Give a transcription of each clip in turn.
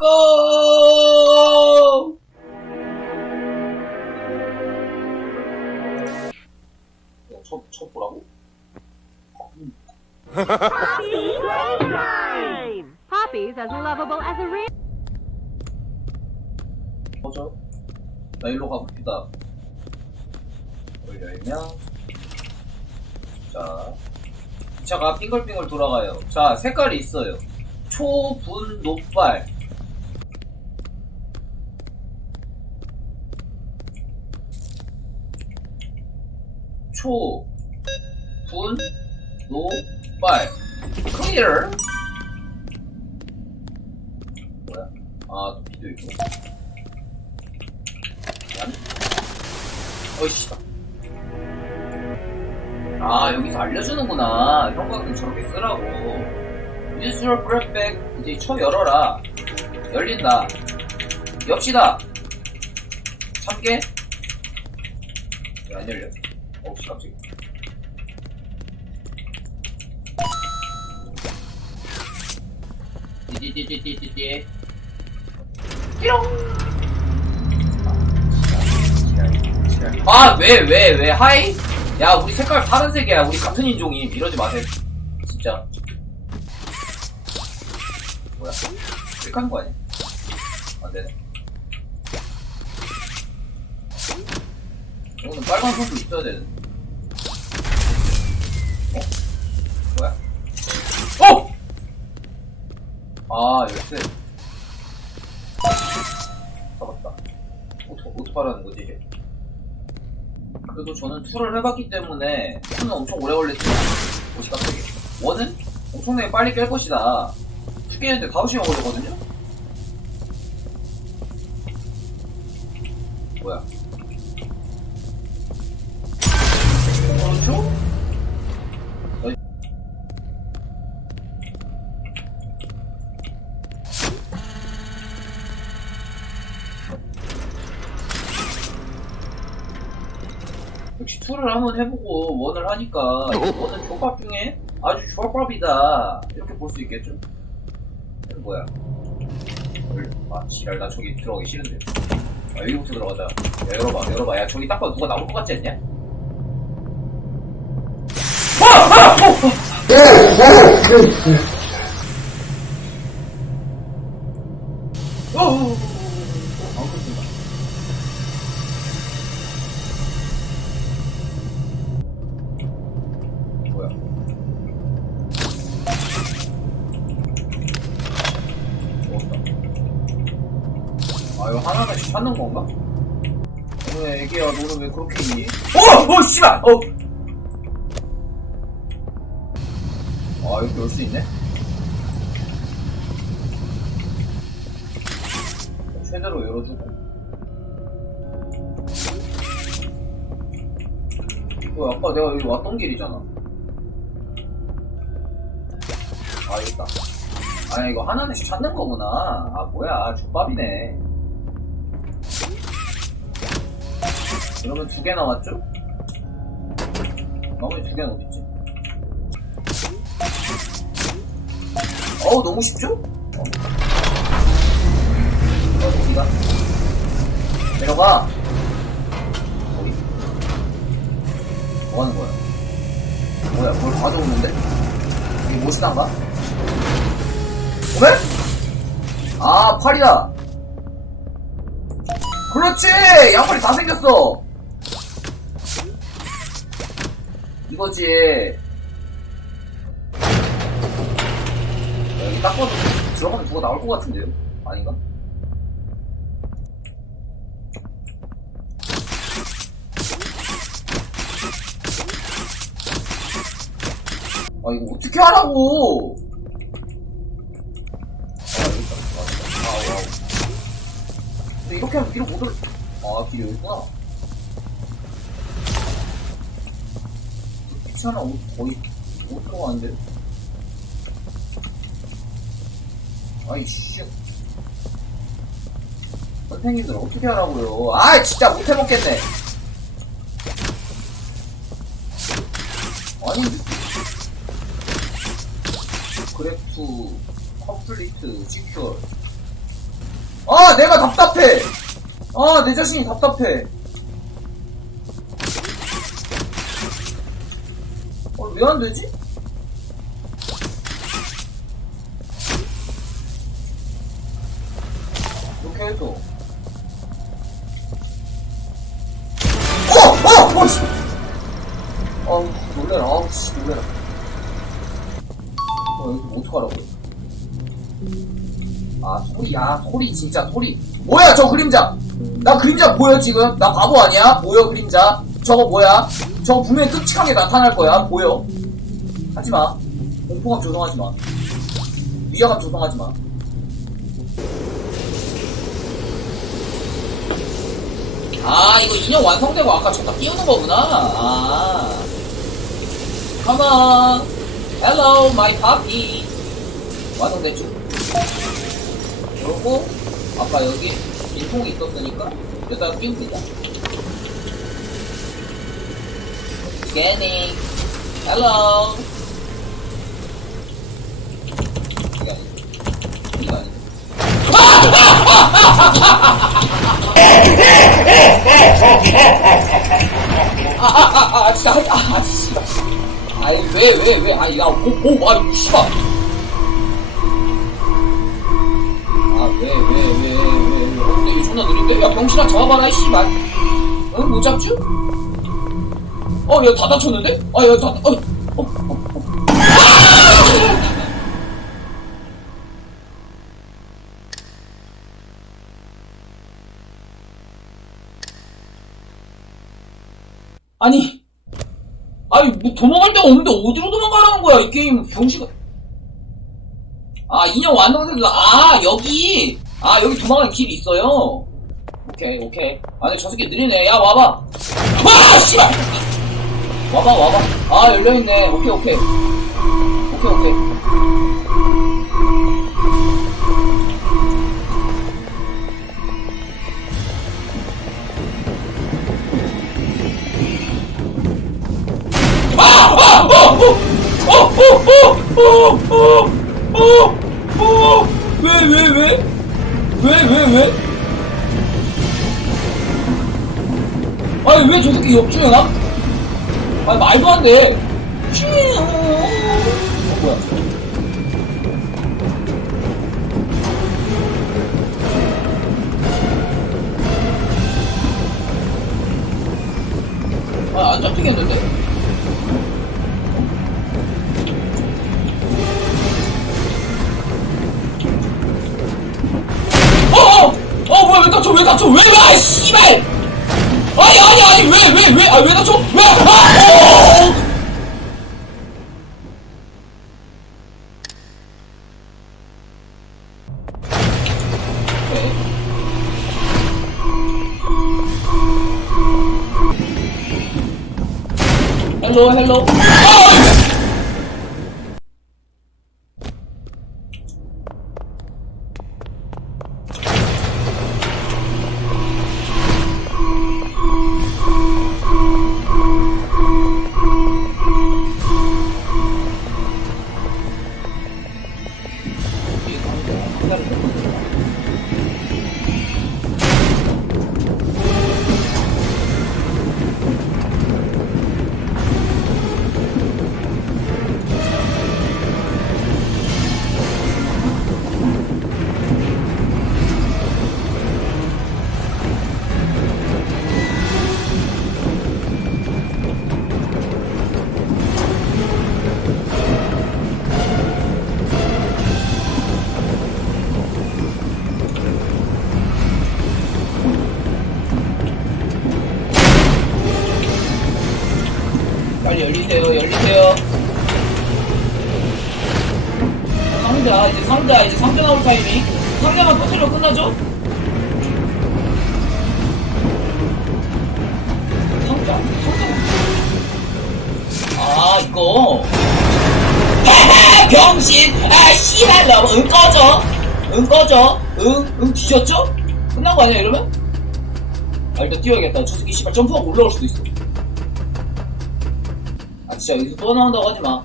고! 어, 첫, 첫 보라고? Time! Poppy's as lovable as a real. 꺼져. 나 일로 가봅시다. 열면. 자. 이 차가 빙글빙글 돌아가요. 자, 색깔이 있어요. 초, 분, 녹발. 초, 분, 녹발. 클리어. 뭐야? 아, 또 비디오 있고. 안? 어이씨. 아, 여기서 알려주는구나. 형광등 저렇게 쓰라고. Use your breath back. 이제 쳐 열어라. 열린다. 엽시다. 참깨? 왜안 열려? 씨, 갑자기. 띠띠띠띠띠띠. 아, 왜, 왜, 왜, 하이? 야, 우리 색깔 파란색이야. 우리 같은 인종임. 이러지 마세요. 진짜. 뭐야? 이렇게 하는 거 아니야? 안 되네. 오늘 빨간 선도 있어야 되는. 어? 뭐야? 어! 아, 열쇠. 잡았다. 어떻게, 어떻게 하라는 거지? 그래도 저는 2를 해봤기 때문에 2는 엄청 오래 걸렸지만 옷이 깜짝이 원은 엄청나게 빨리 깰 것이다 2 깨는데 5시간 걸렸거든요? 뭐야 역시 2를 한번 해보고 1을 하니까 1은 조합 중에 아주 조합이다 이렇게 볼 수 있겠죠? 뭐야? 헐, 아 지랄 나 저기 들어가기 싫은데 아 여기부터 들어가자 야 열어봐 열어봐 야 저기 딱 봐도 누가 나올 것 같지 않냐? 아! 아! 어! 어! 어! 어! 어! 아, 이거 하나하나씩 찾는 건가? 어, 애기야, 너는 왜 그렇게 있니? 어! 어, 씨발! 어! 아, 이렇게 열수 있네? 최대로 열어주고. 어, 아까 내가 여기 왔던 길이잖아. 아, 여기 있다. 아니, 이거 하나씩 찾는 거구나. 아, 뭐야. 족밥이네. 그러면 두 개 나왔죠? 나머지 두 개는 어딨지? 어우, 너무 쉽죠? 어. 어디가? 내려가! 어디? 뭐 하는 거야? 뭐야, 뭘 가져오는데? 이게 못이단가? 오메? 아, 팔이다! 그렇지! 양팔이 다 생겼어! 이거지. 야, 여기 딱 봐도 들어가면 누가 나올 것 같은데요? 아닌가? 아 이거 어떻게 하라고? 아 여기 있다. 맞아. 아 와우. 근데 이렇게 하면 뒤로 못 올. 아 길이 여기 있구나. 귀찮아 옷 거의 못 들어가는데. 아이씨. 선생님들 어떻게 하라고요? 아 진짜 못 해 먹겠네. 아니 그래프 컴플리트 시큐어 내가 답답해. 아, 내 자신이 답답해. 왜 안 되지? 이렇게 해서. 어! 어! 어! 씨! 아우, 놀래라. 아우, 씨, 놀래라. 어, 여기 어떡하라고. 아, 소리, 야, 소리, 진짜, 소리. 뭐야, 저 그림자! 나 그림자 보여, 지금? 나 바보 아니야? 보여, 그림자? 저거 뭐야? 저거 분명히 끔찍하게 나타날 거야, 보여? 하지 마. 공포감 조성하지 마. 위화감 조성하지 마. 아, 이거 인형 완성되고 아까 저다 끼우는 거구나. 아. Come on. Hello, my puppy. 완성됐죠? 그리고 아까 여기 빈통이 있었으니까 여기다가 끼웁니다. Scanning. Hello. 이거 아니지. 이거 아니지. 아, 아, 아, 아, 진짜, 아, 아, 진짜. 아이, 왜, 왜, 왜, 아, 야, 오, 오, 아이, 씨발. 아, 왜, 왜, 왜, 왜, 왜, 어, 이거 존나 느린데? 야, 병신아, 잡아봐라, 이 씨발. 응, 못 잡지? 어, 야, 다 다쳤는데? 아, 야, 다, 어, 어, 어, 어. 아니, 아니, 뭐 도망갈 데가 없는데 어디로 도망가라는 거야, 이 게임, 병신아. 아, 인형 완성돼서, 아, 여기! 아, 여기 도망가는 길이 있어요. 오케이, 오케이. 아, 근데 저 새끼 느리네. 야, 와봐. 와, 씨발! 와봐 와봐. 아 열려있네. 오케이 오케이. 오케이 오케이. 왜왜왜왜왜 왜, 왜? 왜, 왜, 왜? 아니 왜 저 새끼 역주행하 아니, 말도 안 돼. 슈. 어, 뭐야. 아, 안 잡히겠는데? 어! 어! 어, 뭐야, 왜 갇혀, 왜 갇혀, 왜, 왜, 아, 씨발! 아니, 아니, 아니, 왜, 왜, 왜, 아, 왜 갇혀? 왜, 아, 어! 헬로, 헬로. 아! 빨리 열리세요, 열리세요. 상자, 이제 상자, 이제 상자 나올 타이밍. 상자만 터트려 끝나죠? 상자, 상자. 아, 이거. 병신! 아, 씨발, 너, 응 꺼져! 응 꺼져! 응, 응 뒤졌죠? 끝난 거 아니야, 이러면? 아, 일단 뛰어야겠다. 저 새끼 씨발 점프하고 올라올 수도 있어. 아 진짜 여기서 또 나온다고 하지 마.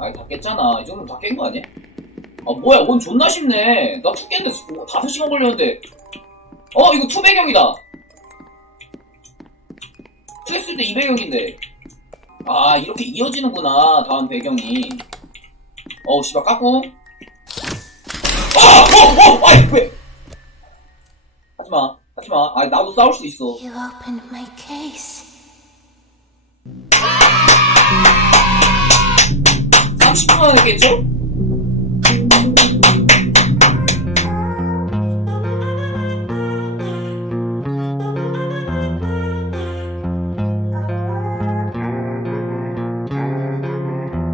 아니 다 깼잖아. 이 정도면 다 깬 거 아니야? 아 뭐야 원 존나 쉽네 나 투 깼는데 5시간 걸렸는데 어 이거 투 배경이다 투 했을 때 이 배경인데 아 이렇게 이어지는구나 다음 배경이 어우 씨발 깎고 아! 어! 어! 아이 왜 하지마 하지마 아 나도 싸울 수 있어 You opened my case. 30분 만에 깼죠?